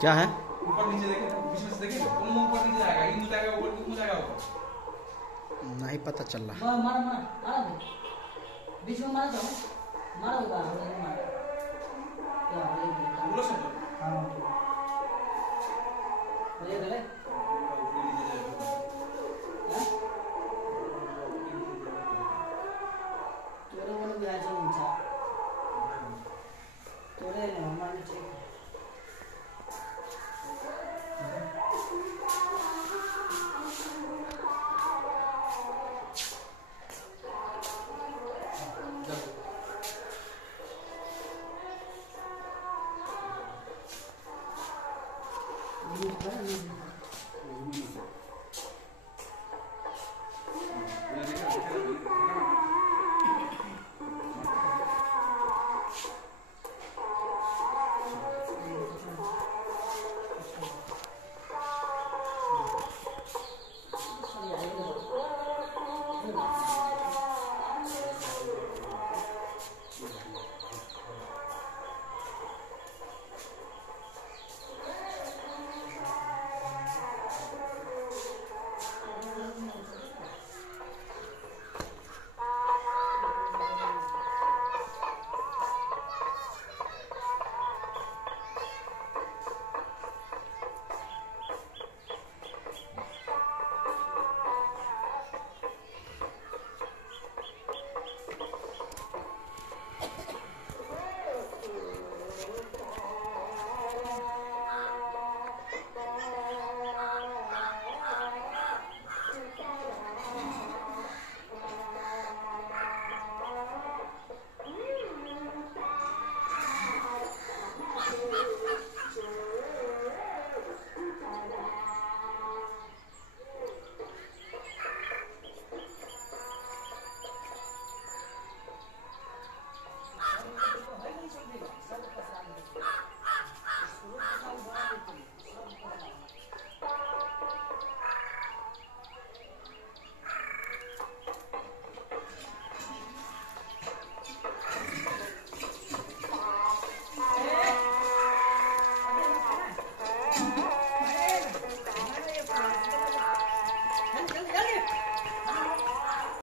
क्या है? ऊपर नीचे देखे, बीच में से देखे कौन मुंह ऊपर नीचे जाएगा, ये मुंह जाएगा ऊपर, मुंह जाएगा ऊपर। नहीं पता चल रहा। मारा मारा मारा बीच में मारा था, मारा होगा मारा क्या बोलो सब। हां ये गले